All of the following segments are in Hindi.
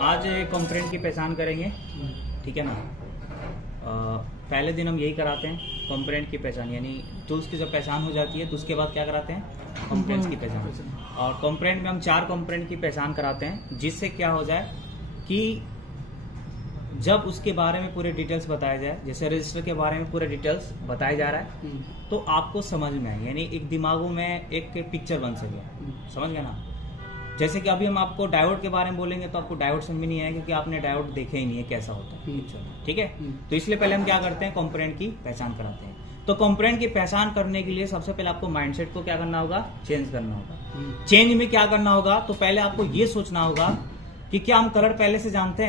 आज कंपोनेंट की पहचान करेंगे, ठीक है ना। पहले दिन हम यही कराते हैं कंपोनेंट की पहचान, यानी टूल्स की जब पहचान हो जाती है तो उसके बाद क्या कराते हैं कंपोनेंट्स की पहचान। और कंपोनेंट में हम 4 कंपोनेंट की पहचान कराते हैं, जिससे क्या हो जाए कि जब उसके बारे में पूरे डिटेल्स बताया जाए, जैसे रजिस्टर के बारे में पूरे डिटेल्स बताया जा रहा है तो आपको समझ में आए, यानी एक दिमागों में एक पिक्चर बन सके, समझ गए ना। जैसे कि अभी हम आपको डायोड के बारे में बोलेंगे तो आपको डायोड समझ में नहीं आएगा क्योंकि आपने डायोड देखे ही नहीं है कैसा होता है, ठीक है। तो इसलिए पहले हम क्या करते हैं कंपोनेंट की पहचान कराते हैं। तो कंपोनेंट की पहचान करने के लिए सबसे पहले आपको माइंडसेट को क्या करना होगा, चेंज करना होगा। चेंज में क्या करना होगा, तो पहले आपको ये सोचना होगा कि क्या हम कलर पहले से जानते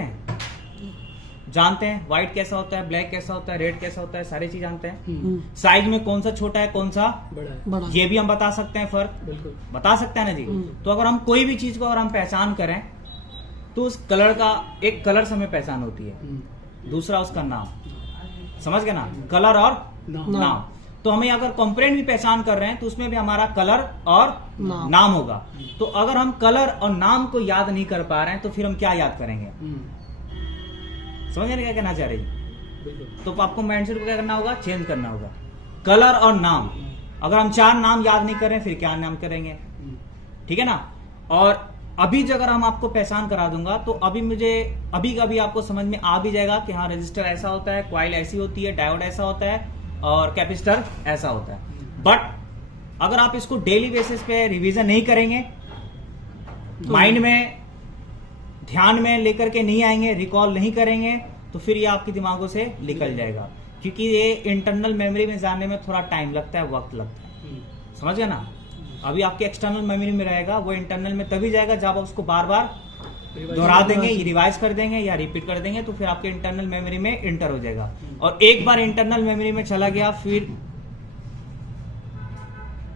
हैं, व्हाइट कैसा होता है, ब्लैक कैसा होता है, रेड कैसा होता है, सारी चीज जानते हैं। साइज में कौन सा छोटा है कौन सा बड़ा, ये भी हम बता सकते हैं, फर्क बता सकते हैं ना जी। तो अगर हम कोई भी चीज को अगर हम पहचान करें तो उस कलर का एक कलर से हमें पहचान होती है, दूसरा उसका नाम, समझ गए ना, कलर और नाम। तो हमें अगर कंपोनेंट भी पहचान कर रहे हैं तो उसमें भी हमारा कलर और नाम होगा। तो अगर हम कलर और नाम को याद नहीं कर पा रहे हैं तो फिर हम क्या याद करेंगे, समझ गए क्या कहना चाह रही है। तो आपको माइंडसेट को क्या करना होगा, चेंज करना होगा। कलर और नाम, अगर हम 4 नाम याद नहीं करें फिर क्या नाम करेंगे, ठीक है ना। और अभी जो अगर हम आपको पहचान करा दूंगा तो अभी कभी आपको समझ में आ भी जाएगा कि हाँ रजिस्टर ऐसा होता है, क्वाइल ऐसी होती है, डायोड ऐसा होता है और कैपेसिटर ऐसा होता है। बट अगर आप इसको डेली बेसिस पे रिवीजन नहीं करेंगे, माइंड में ध्यान में लेकर के नहीं आएंगे, रिकॉल नहीं करेंगे, तो फिर ये आपके दिमागों से निकल जाएगा, क्योंकि ये इंटरनल मेमोरी में जाने में थोड़ा टाइम लगता है, वक्त लगता है, समझ गए ना। अभी आपके एक्सटर्नल मेमोरी में रहेगा, वो इंटरनल में तभी जाएगा जब आप उसको बार बार दोहरा देंगे, रिवाइज कर देंगे या रिपीट कर देंगे, तो फिर आपके इंटरनल मेमोरी में इंटर हो जाएगा। और एक बार इंटरनल मेमोरी में चला गया फिर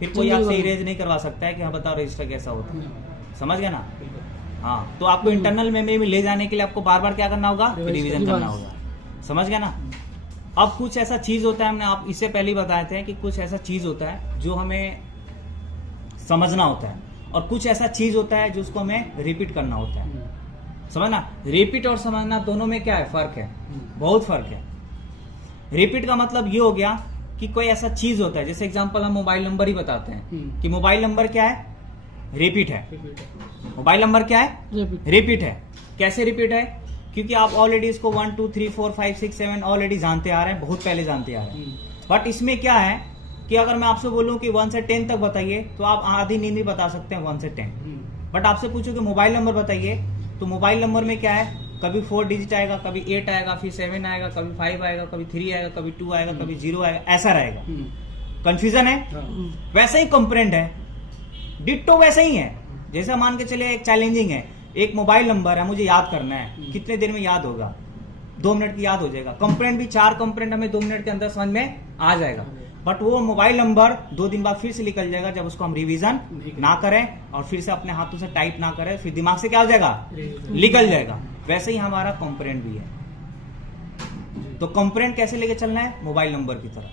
कोई आपसे इरेज नहीं करवा सकता है कि हाँ बताओ रजिस्टर कैसा होता है, समझ गए ना। हाँ, तो आपको इंटरनल मेमोरी में ले जाने के लिए आपको बार बार क्या करना होगा, रिवीजन करना होगा, समझ गए ना। अब कुछ ऐसा चीज होता है, हमने आप इससे पहले ही बताए थे कि कुछ ऐसा चीज होता है जो हमें समझना होता है और कुछ ऐसा चीज होता है जिसको हमें रिपीट करना होता है, समझना। रिपीट और समझना दोनों में क्या है, फर्क है, बहुत फर्क है। रिपीट का मतलब ये हो गया कि कोई ऐसा चीज होता है, जैसे एग्जांपल हम मोबाइल नंबर ही बताते हैं कि मोबाइल नंबर क्या है, रिपीट है। मोबाइल नंबर क्या है, रिपीट है। कैसे रिपीट है, क्योंकि आप ऑलरेडी इसको 1 2 3 4 5 6 7 ऑलरेडी जानते आ रहे हैं, बहुत पहले जानते आ रहे हैं। बट इसमें क्या है कि अगर मैं आपसे बोलूं कि 1 से 10 तक बताइए तो आप आधी नींद भी बता सकते हैं 1 से 10। बट आपसे पूछो कि मोबाइल नंबर बताइए, तो मोबाइल नंबर में क्या है, कभी 4 डिजिट आएगा, कभी 8 आएगा, फिर 7 आएगा, कभी 5 आएगा, कभी 3 आएगा, कभी 2 आएगा, कभी 0 आएगा, ऐसा रहेगा। कंफ्यूजन है। वैसे ही कंपोनेंट है, डिट्टो वैसे ही है। जैसा मान के चलिए एक चैलेंजिंग है, एक मोबाइल नंबर है, मुझे याद करना है, कितने देर में याद होगा, 2 मिनट की याद हो जाएगा। कंपोनेंट भी 4 कंपोनेंट हमें 2 मिनट के अंदर समझ में आ जाएगा। बट वो मोबाइल नंबर 2 दिन बाद फिर से निकल जाएगा जब उसको हम रिवीजन ना करें और फिर से अपने हाथों से टाइप ना करें, फिर दिमाग से क्या हो जाएगा, निकल जाएगा। वैसे ही हमारा कंपोनेंट भी है। तो कंपोनेंट कैसे लेके चलना है, मोबाइल नंबर की तरह,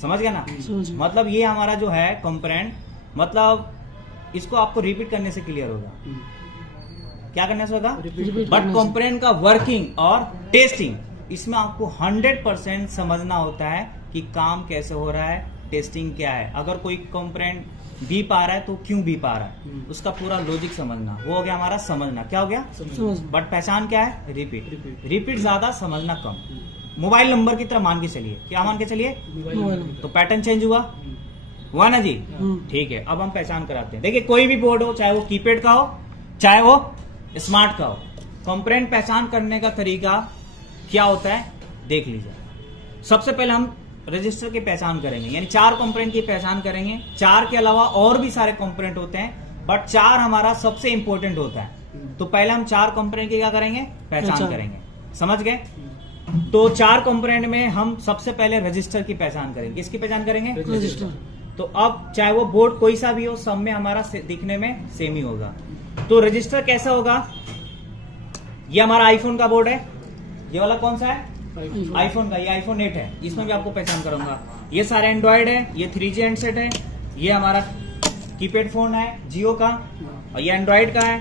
समझ गया ना। मतलब ये हमारा जो है कंपोनेंट, मतलब इसको आपको रिपीट करने से क्लियर होगा, क्या करने से होगा, बट कंपोनेंट का वर्किंग और टेस्टिंग, इसमें आपको 100% समझना होता है कि काम कैसे हो रहा है, टेस्टिंग क्या है। अगर कोई कंपोनेंट बीप आ रहा है तो क्यों बीप आ रहा है, उसका पूरा लॉजिक समझना, वो हो गया हमारा समझना। क्या हो गया, बट पहचान क्या है, रिपीट ज्यादा, समझना कम। मोबाइल नंबर की तरह मान के चलिए, क्या मान के चलिए, तो पैटर्न चेंज हुआ ना जी, ठीक है। अब हम पहचान कराते हैं। देखिए कोई भी बोर्ड हो, चाहे वो कीपैड का हो चाहे वो स्मार्ट का हो, कंपोनेंट पहचान करने का तरीका क्या होता है देख लीजिए। सबसे पहले हम रजिस्टर की पहचान करेंगे, यानी 4 कंपोनेंट की पहचान करेंगे। 4 के अलावा और भी सारे कंपोनेंट होते हैं, बट 4 हमारा सबसे इंपॉर्टेंट होता है। तो पहले हम 4 कंपोनेंट की क्या करेंगे, पहचान करेंगे, समझ गए। तो 4 कंपोनेंट में हम सबसे पहले रजिस्टर की पहचान करेंगे। किसकी पहचान करेंगे, रजिस्टर। तो अब चाहे वो बोर्ड कोई सा भी हो, सब में हमारा दिखने में सेम ही होगा। तो रजिस्टर कैसा होगा, ये हमारा आईफोन का बोर्ड है, ये वाला कौन सा है, आईफोन का, ये आईफोन 8 है, इसमें भी आपको पहचान करूंगा। ये सारे एंड्रॉइड है, ये 3G हैंडसेट है, ये हमारा कीपैड फोन है जियो का, और ये एंड्रॉइड का है,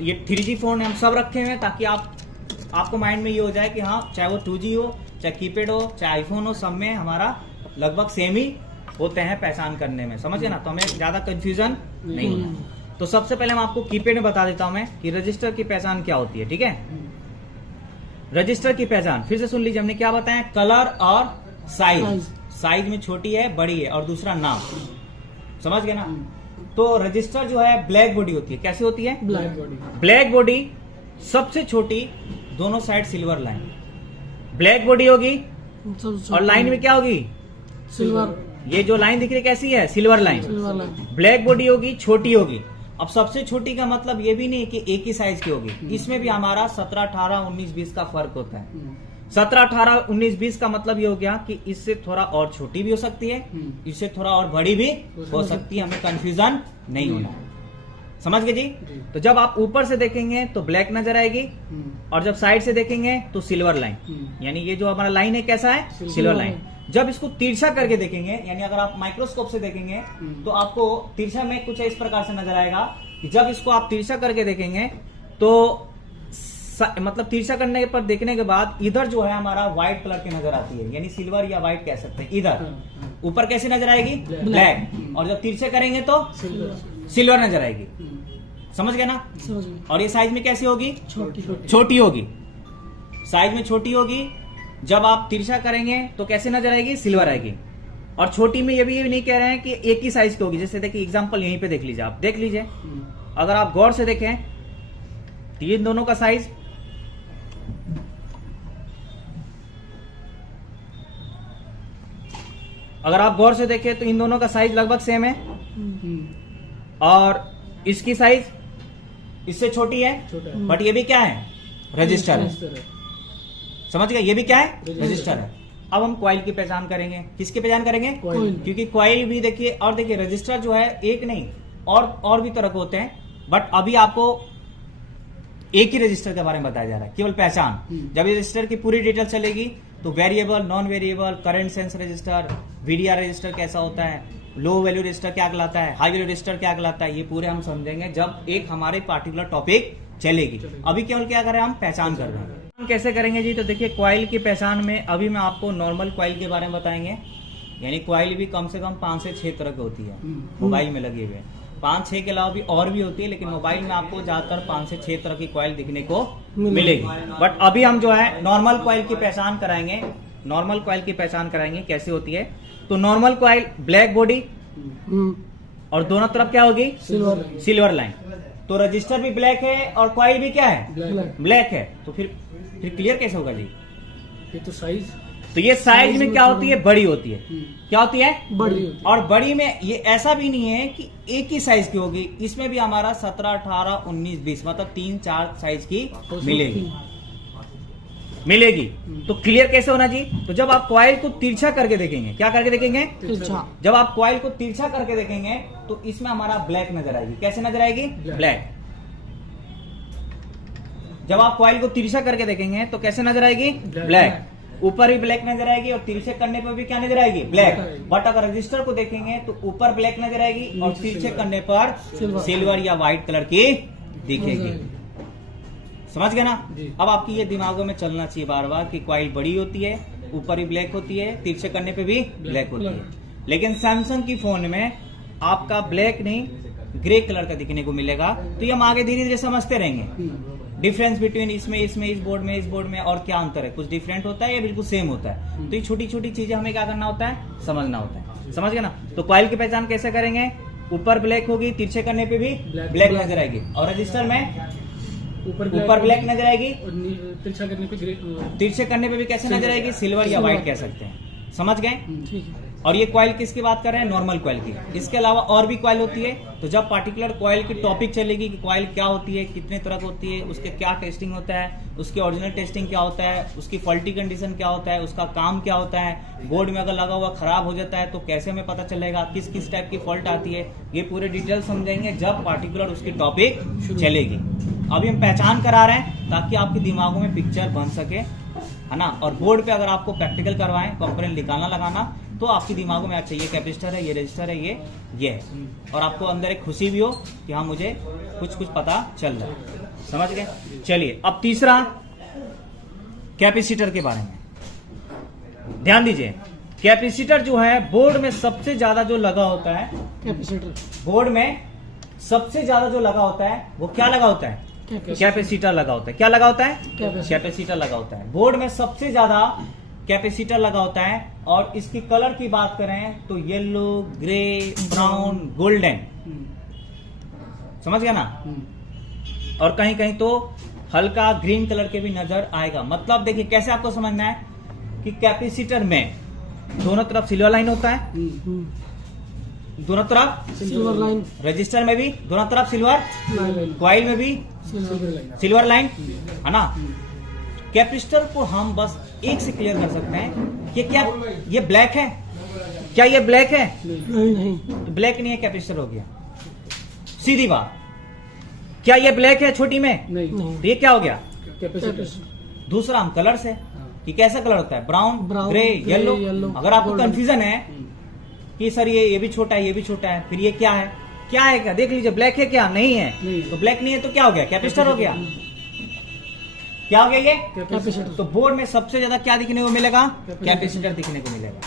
ये 3G फोन हम सब रखे हुए हैं ताकि आपको माइंड में ये हो जाए कि हाँ, चाहे वो 2G हो, चाहे कीपैड हो, चाहे आईफोन हो, सब में हमारा लगभग सेम ही होते हैं पहचान करने में, समझ गए ना। तो हमें ज्यादा कंफ्यूजन नहीं होना। तो सबसे पहले मैं आपको कीपैड में बता देता हूं मैं कि रजिस्टर की पहचान क्या होती है, ठीक है। रजिस्टर की पहचान फिर से सुन लीजिए, हमने क्या बताया, कलर और साइज। साइज में छोटी है, बड़ी है, और दूसरा नाम, समझ गए ना। तो रजिस्टर जो है ब्लैक बॉडी होती है। कैसी होती है? ब्लैक बॉडी, सबसे छोटी, दोनों side silver line. Black body होगी और लाइन में क्या होगी? सिल्वर। ये जो लाइन दिख रही है कैसी है? Silver line. ब्लैक बॉडी होगी, छोटी होगी। अब सबसे छोटी का मतलब ये भी नहीं कि एक ही साइज की होगी, इसमें भी हमारा 17, 18, 19, 20 का फर्क होता है। 17, 18, 19, 20 का मतलब ये हो गया कि इससे थोड़ा और छोटी भी हो सकती है, इससे थोड़ा और बड़ी भी हो सकती है। हमें कंफ्यूजन नहीं होना, समझ गए जी। तो जब आप ऊपर से देखेंगे तो ब्लैक नजर आएगी, और जब साइड से देखेंगे तो सिल्वर लाइन, यानी ये जो हमारा लाइन है कैसा है? Silver line. जब इसको तिरछा करके देखेंगे, यानी अगर आप माइक्रोस्कोप से देखेंगे तो आपको तिरछा में कुछ इस प्रकार से नजर आएगा कि जब इसको आप तिरछा करके देखेंगे तो मतलब तिरछा करने पर देखने के बाद इधर जो है हमारा व्हाइट कलर की नजर आती है, यानी सिल्वर या व्हाइट कह सकते हैं। इधर ऊपर कैसी नजर आएगी? ब्लैक। और जब तिरछे करेंगे तो सिल्वर नजर आएगी, समझ गए ना। और ये साइज में कैसी होगी? छोटी होगी। साइज में छोटी होगी। जब आप तिरछा करेंगे तो कैसे नजर आएगी? सिल्वर आएगी। और छोटी में ये भी नहीं कह रहे हैं कि एक ही साइज की होगी। जैसे देखिए एग्जांपल यहीं पे देख लीजिए, आप देख लीजिए, अगर आप गौर से देखें तो ये दोनों का साइज, अगर आप गौर से देखें तो इन दोनों का साइज लगभग सेम है, और इसकी साइज इससे छोटी है, बट ये भी क्या है? रजिस्टर है, समझ गए। ये भी क्या है? रजिस्टर है। अब हम कॉइल की पहचान करेंगे। किसकी पहचान करेंगे? क्योंकि कॉइल भी देखिए, और देखिए रजिस्टर जो है एक नहीं और भी तरह के होते हैं, बट अभी आपको एक ही रजिस्टर के बारे में बताया जा रहा है, केवल पहचान। जब रजिस्टर की पूरी डिटेल चलेगी तो variable, non variable, current sense register, VDR register कैसा होता है, लो वैल्यू रजिस्टर क्या कहलाता है, हाई वैल्यू रजिस्टर क्या कहलाता है, ये पूरे हम समझेंगे जब एक हमारे पार्टिकुलर टॉपिक चलेगी। अभी केवल क्या करें, हम पहचान कर रहे हैं। हम कैसे करेंगे जी? तो देखिए कॉइल की पहचान में अभी मैं आपको नॉर्मल कॉइल के बारे में बताएंगे, यानी कॉइल भी कम से कम 5 से 6 तरह की होती है मोबाइल में लगे हुए। 5-6 के अलावा भी और भी होती है, लेकिन मोबाइल में आपको ज्यादातर 5 से 6 तरह की कॉइल दिखने को मिलेगी। बट अभी हम जो है नॉर्मल कॉइल की पहचान कराएंगे। नॉर्मल कॉइल की पहचान कराएंगे कैसे होती है। तो नॉर्मल कॉइल ब्लैक बॉडी और दोनों तरफ क्या होगी? Silver line. तो रजिस्टर भी ब्लैक है और कॉइल भी क्या है? ब्लैक है। तो फिर क्लियर कैसे होगा जी? ये तो साइज, तो ये साइज में क्या होती है? बड़ी होती है। क्या होती है? बड़ी। और बड़ी में ये ऐसा भी नहीं है कि एक ही साइज की होगी, इसमें भी हमारा 17, 18, 19, 20 मतलब 3-4 साइज की मिलेगी। तो क्लियर कैसे होना जी? तो जब आप कॉइल को तिरछा करके देखेंगे, क्या करके देखेंगे? तिरछा। जब आप कॉइल को तिरछा करके देखेंगे तो इसमें हमारा ब्लैक नजर आएगी। कैसे नजर आएगी? ब्लैक। जब आप कॉइल को तिरछा करके देखेंगे तो कैसे नजर आएगी? ब्लैक। ऊपर भी ब्लैक नजर आएगी और तिरछे करने पर भी क्या नजर आएगी? ब्लैक। बट अगर रजिस्टर को देखेंगे तो ऊपर ब्लैक नजर आएगी और तिरछे करने पर सिल्वर या व्हाइट कलर की दिखेगी। समझ गए ना। अब आपकी ये दिमागों में चलना चाहिए बार बार कि कॉइल बड़ी होती है, ऊपर भी ब्लैक होती है, तिरछे करने पे भी ब्लैक होती है। लेकिन सैमसंग की फोन में आपका ब्लैक नहीं ग्रे कलर का दिखने को मिलेगा। तो ये हम आगे धीरे धीरे समझते रहेंगे डिफरेंस बिटवीन इसमें इस बोर्ड में और क्या अंतर है, कुछ डिफरेंट होता है या बिल्कुल सेम होता है। तो ये छोटी छोटी चीजें हमें क्या करना होता है? समझना होता है। समझ गए ना। तो कॉइल की पहचान कैसे करेंगे? ऊपर ब्लैक होगी, तिरछे करने पे भी ब्लैक नजर आएगी, और रजिस्टर में ऊपर ब्लैक नजर आएगी, तिरछा करने पे तिरछे करने पे भी कैसे नजर आएगी? सिल्वर या व्हाइट कह सकते हैं। समझ गए। ठीक है। और ये कॉइल किसकी बात कर रहे हैं? नॉर्मल कॉइल की। इसके अलावा और भी कॉइल होती है। तो जब पार्टिकुलर कॉइल की टॉपिक चलेगी कि कॉइल क्या होती है, कितने तरह की होती है, उसके क्या टेस्टिंग होता है, उसके ओरिजिनल टेस्टिंग क्या होता है, उसकी फॉल्टी कंडीशन क्या होता है, उसका काम क्या होता है, बोर्ड में अगर लगा हुआ खराब हो जाता है तो कैसे हमें पता चलेगा, किस किस टाइप की फॉल्ट आती है, ये पूरे डिटेल समझेंगे जब पार्टिकुलर उसकी टॉपिक चलेगी। अभी हम पहचान करा रहे हैं ताकि आपके दिमागों में पिक्चर बन सके, है ना। और बोर्ड पे अगर आपको प्रैक्टिकल करवाएं, कंपोनेंट निकालना लगाना, तो आपके दिमाग में अच्छा ये कैपेसिटर है, ये रजिस्टर है, ये है, और आपको अंदर एक खुशी भी हो कि हाँ मुझे कुछ कुछ पता चल रहा है। समझ गए? चलिए अब तीसरा कैपेसिटर के बारे में ध्यान दीजिए। कैपेसिटर जो है बोर्ड में सबसे ज्यादा जो लगा होता है, कैपेसिटर बोर्ड में सबसे ज्यादा जो लगा होता है वो क्या लगा होता है? कैपेसिटर लगा होता है। क्या लगा होता है? कैपेसिटर लगा होता है। बोर्ड में सबसे ज्यादा कैपेसिटर लगा होता है। और इसकी कलर की बात करें तो येलो, ग्रे, ब्राउन, गोल्डन, समझ गया ना? और कहीं कहीं तो हल्का ग्रीन कलर के भी नजर आएगा। मतलब देखिए कैसे आपको समझना है कि कैपेसिटर में दोनों तरफ सिल्वर लाइन होता है, दोनों तरफ सिल्वर लाइन, रजिस्टर में भी दोनों तरफ सिल्वर, लाइन, कॉइल में भी सिल्वर लाइन, सिल्वर लाइन, है ना? कैपेसिटर को हम बस एक से क्लियर कर सकते हैं कि क्या ये ब्लैक है? क्या ये ब्लैक है? नहीं, तो ब्लैक नहीं है, कैपेसिटर हो गया। सीधी बात। क्या ये ब्लैक है छोटी में? नहीं, तो ये क्या हो गया? कैपेसिटर, दूसरा हम कलर से कि कैसा कलर होता है? Brown, brown, grey, grey, yellow. Yellow, अगर आपको गोल्डन। कंफ्यूजन है कि सर ये भी छोटा है, ये भी छोटा है, फिर ये क्या है? क्या है? क्या देख लीजिए, ब्लैक है क्या? नहीं है। नहीं। तो ब्लैक नहीं है तो क्या हो गया? कैपेसिटर हो गया। क्या हो गया ये? कैपेसिटर। तो बोर्ड में सबसे ज्यादा क्या दिखने को मिलेगा? कैपेसिटर। कैपेसिटर दिखने को मिलेगा।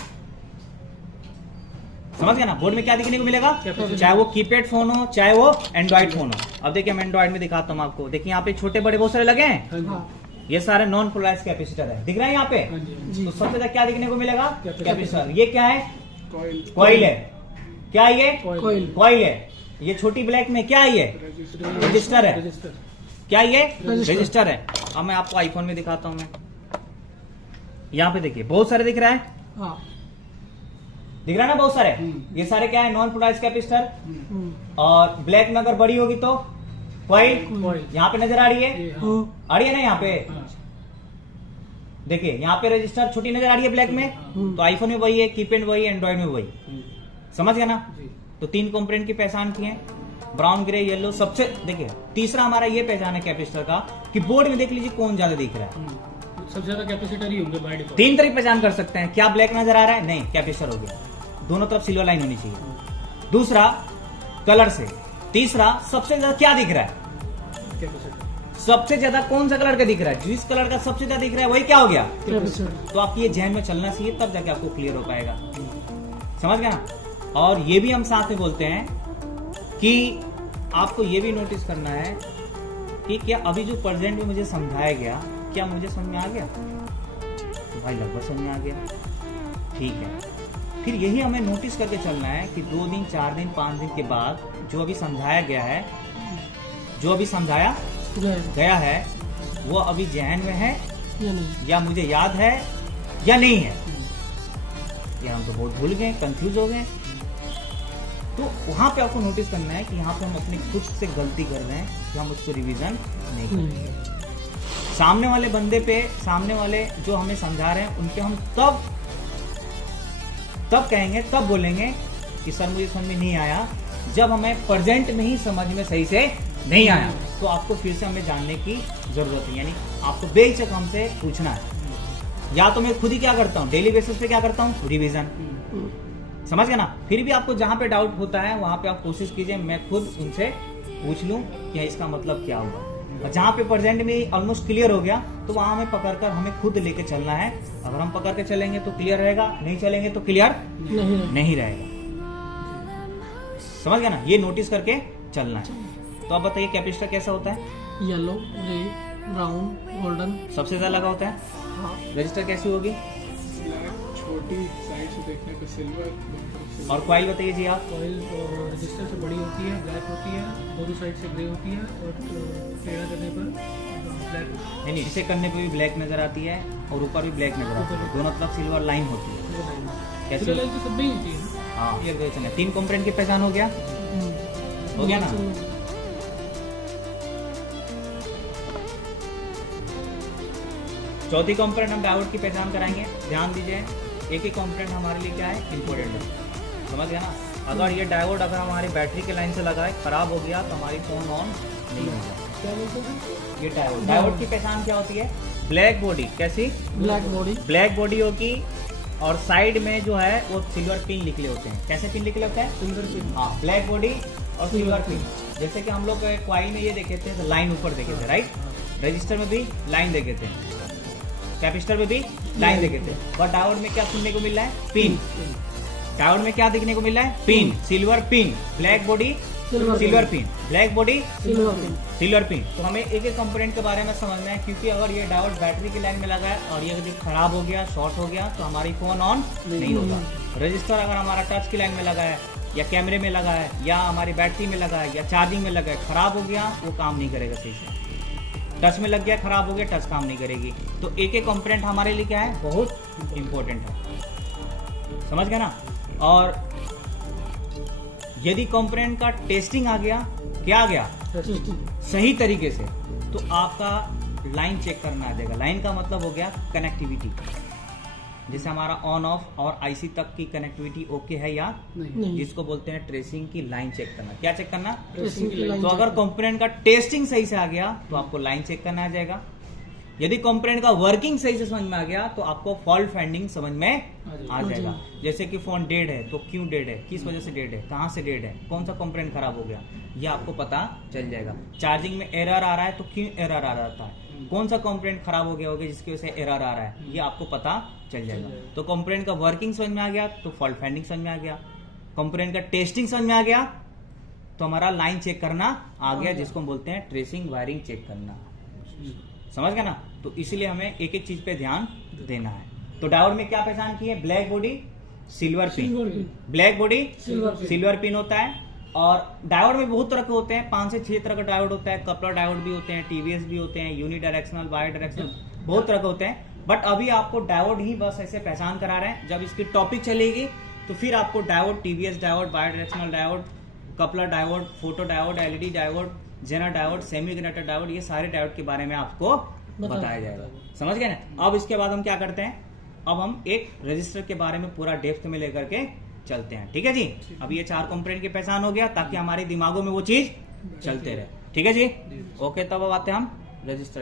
समझ गया ना? बोर्ड में क्या दिखने को मिलेगा? कैपेसिटर। चाहे वो कीपैड फोन हो, चाहे वो एंड्रॉइड फोन हो। अब देखिए मैं एंड्रॉइड में दिखाता हूँ आपको। देखिए यहाँ पे छोटे बड़े बहुत सारे लगे हैं। हाँ ये सारे नॉन पोलराइज कैपेसिटर है, दिख रहा है यहाँ पे? जी, तो सबसे ज्यादा क्या दिखने को मिलेगा? कैपेसिटर। कैपेसिटर। ये क्या है? कॉइल, कॉइल है। क्या है ये? कॉइल, कॉइल है। ये छोटी ब्लैक में क्या है? ये रजिस्टर है। रजिस्टर, क्या ये? रजिस्टर। रजिस्टर है। अब मैं आपको आईफोन में दिखाता हूं। मैं यहाँ पे देखिए बहुत सारे दिख रहा है, हाँ, दिख रहा है ना? बहुत सारे। ये सारे क्या है? Non polarize capacitor. और ब्लैक में अगर बड़ी होगी तो कॉइल कॉइल, यहाँ पे नजर आ रही है, ये, हाँ, आ रही है ना? यहाँ पे हाँ, देखिए यहाँ पे रजिस्टर छोटी नजर आ रही है ब्लैक में। तो आईफोन में वही है, कीपैड वही, एंड्रॉइड में वही। समझ गया ना? जी, तो 3 कंपोनेंट की पहचान की है, ब्राउन, ग्रे, येलो। सबसे देखिए तीसरा हमारा ये पहचान है कैपेसिटर का कि बोर्ड में देख लीजिए कौन ज्यादा दिख रहा है। सबसे ज्यादा कैपेसिटर ही होंगे बाय डिफॉल्ट। 3 तरीके पहचान कर सकते हैं। क्या ब्लैक नजर आ रहा है? नहीं, कैपेसिटर हो गया। दोनों तरफ सिल्वर लाइन होनी चाहिए। दूसरा कलर से। तीसरा सबसे ज्यादा क्या दिख रहा है? कैपेसिटर, सबसे ज्यादा कौन सा कलर का दिख रहा है? जिस कलर का सबसे ज्यादा दिख रहा है वही क्या हो गया? कैपेसिटर, तो आपकी ये जहन में चलना चाहिए, तब जाके आपको क्लियर हो पाएगा। समझ गया ना? और ये भी हम साथ में बोलते हैं कि आपको ये भी नोटिस करना है कि क्या अभी जो प्रेजेंट में मुझे समझाया गया, क्या मुझे समझ में आ गया? तो भाई लगभग समझ में आ गया। ठीक है, फिर यही हमें नोटिस करके चलना है कि 2 दिन, 4 दिन, 5 दिन के बाद जो अभी समझाया गया है, जो अभी समझाया गया है, वो अभी जहन में है ये नहीं, या मुझे याद है या नहीं है? या हम तो बहुत भूल गए, कंफ्यूज हो गए। तो वहां पे आपको नोटिस करना है कि यहाँ पे हम अपनी खुद से गलती कर रहे हैं कि हम उसको रिवीजन नहीं कर रहे हैं। सामने वाले बंदे पे, सामने वाले जो हमें समझा रहे हैं उनके हम तब कहेंगे, तब बोलेंगे कि सर मुझे समझ में नहीं आया, जब हमें प्रेजेंट में ही समझ में सही से नहीं आया। तो आपको फिर से हमें जानने की जरूरत है, यानी आपको बेहिचक हमसे पूछना है। या तो मैं खुद ही क्या करता हूँ, डेली बेसिस पे क्या करता हूँ? रिवीजन। समझ गया ना? फिर भी आपको जहां पे डाउट होता है वहां पे आप कोशिश कीजिए मैं खुद उनसे पूछ लूं कि इसका मतलब क्या हुआ। और जहां पे प्रेजेंट में ऑलमोस्ट क्लियर हो गया तो वहां हमें पकड़कर हमें खुद लेके चलना है। अगर हम पकड़ के चलेंगे तो क्लियर रहेगा, नहीं चलेंगे तो क्लियर नहीं रहेगा। समझ गया ना? ये नोटिस करके चलना है। तो अब बताइए कैपेसिटर कैसा होता है? येलो, ग्रे, ब्राउन, गोल्डन, सबसे ज्यादा लगा होता है। हाँ, रजिस्टर कैसी होगी? छोटी साइड से देखने पे सिल्वर। और कॉइल बताइए जी आप। कॉइल और रजिस्टर से बड़ी होती है, ब्लैक होती है, दोनों साइड से ग्रे होती है और टेढ़ा करने पर ब्लैक होती नहीं, इसे करने पे भी ब्लैक नजर आती है और ऊपर भी ब्लैक नजर आती है। दोनों तरफ सिल्वर लाइन होती है। है। कैसे? सिल्वर लाइन तो सब में ही होती है। हाँ, ये क्वेश्चन है। 3 कंपोनेंट की पहचान हो गया, हो गया ना? चौथी कंपोनेंट हम डायोड की पहचान कराएंगे। ध्यान दीजिए, एक ही कंपोनेंट हमारे लिए क्या है? इंपॉर्टेंट है। समझ गया ना? अगर ये डायोड अगर हमारी बैटरी के लाइन से लगा है, खराब हो गया तो हमारी फोन ऑन नहीं होगा। क्या बोलते हैं? ये डायोड की पहचान क्या होती है? Black body. कैसी? ब्लैक बॉडी, ब्लैक बॉडी होगी और साइड में जो है वो सिल्वर पिन निकले होते हैं। कैसे पिन निकले होते हैं? Silver pin. हाँ, ब्लैक बॉडी और सिल्वर पिन। जैसे कि हम लोग क्वाई में ये देखे थे तो लाइन ऊपर देखे थे, राइट? रजिस्टर में भी लाइन देखे थे, कैपेसिटर में भी लाइन देखे थे, बट डायोड में क्या सुनने को मिल रहा है? पिन। डायोड में क्या देखने को मिल रहा है? Pin, silver pin, black body, silver pin, black body, silver pin. तो हमें एक एक कंपोनेंट के बारे में समझना है, क्योंकि अगर ये डायोड बैटरी की लाइन में लगा है और ये यदि खराब हो गया, शॉर्ट हो गया, तो हमारी फोन ऑन नहीं होगा। रजिस्टर अगर हमारा टच की लाइन में लगा है या कैमरे में लगा है या हमारी बैटरी में लगा है या चार्जिंग में लगा है, खराब हो गया, वो काम नहीं करेगा सही से। टच में लग गया, खराब हो गया, टच काम नहीं करेगी। तो एक एक कंपोनेंट हमारे लिए क्या है? बहुत इंपॉर्टेंट है, समझ गए ना? और यदि कंपोनेंट का टेस्टिंग आ गया, क्या आ गया? सही तरीके से, तो आपका लाइन चेक करना आ जाएगा। लाइन का मतलब हो गया कनेक्टिविटी, जैसे हमारा ऑन ऑफ और आईसी तक की कनेक्टिविटी ओके है या नहीं, जिसको बोलते हैं ट्रेसिंग की लाइन चेक करना। क्या चेक करना? ट्रेसिंग की लाइन। तो अगर कंपोनेंट का टेस्टिंग सही से आ गया तो आपको लाइन चेक करना आ जाएगा। यदि कंपोनेंट का वर्किंग सही से समझ में आ गया तो आपको फॉल्ट फाइंडिंग समझ में आ जाएगा। जैसे कि फोन डेड है तो क्यों डेड है, किस वजह से डेड है, कहां से डेड है, कौन सा कंपोनेंट खराब हो गया, ये आपको पता चल जाएगा। चार्जिंग में एरर आ रहा है तो क्यों एरर आ रहा है, कौन सा कंपोनेंट खराब हो गया होगा जिसकी वजह से एरर आ रहा है, ये आपको पता चल जाएगा। तो कंपोनेंट का वर्किंग समझ में आ गया तो फॉल्ट फाइंडिंग समझ में आ गया। कंपोनेंट का टेस्टिंग समझ में आ गया तो हमारा लाइन चेक करना आ गया, जिसको हम बोलते हैं ट्रेसिंग वायरिंग चेक करना। समझ गया ना? तो इसलिए हमें एक एक चीज पे ध्यान देना है। तो डायोड में क्या पहचान की है? Black body, silver pin. Black body, silver pin होता है। और डायोड में बहुत तरह के होते हैं, 5 से 6 तरह का डायोड होता है। कपलर डायोड भी होते हैं, टीवीएस भी होते हैं, यूनि डायरेक्शनल, बाई डायरेक्शनल, बहुत तरह के होते हैं। बट अभी आपको डायोड ही बस ऐसे पहचान करा रहे हैं। जब इसकी टॉपिक चलेगी तो फिर आपको diode, TVS diode, bidirectional diode, coupler diode, photo diode, LED diode, Zener diode, semiconductor diode, ये सारे डायोड के बारे में आपको बताया जाएगा। समझ गए ना? अब इसके बाद हम क्या करते हैं? अब हम एक रजिस्टर के बारे में पूरा डेप्थ में लेकर के चलते हैं। ठीक है जी? अब ये 4 कंपोनेंट की पहचान हो गया ताकि हमारे दिमागों में वो चीज चलते रहे। ठीक है जी? ओके, तब अब आते हैं हम रजिस्टर।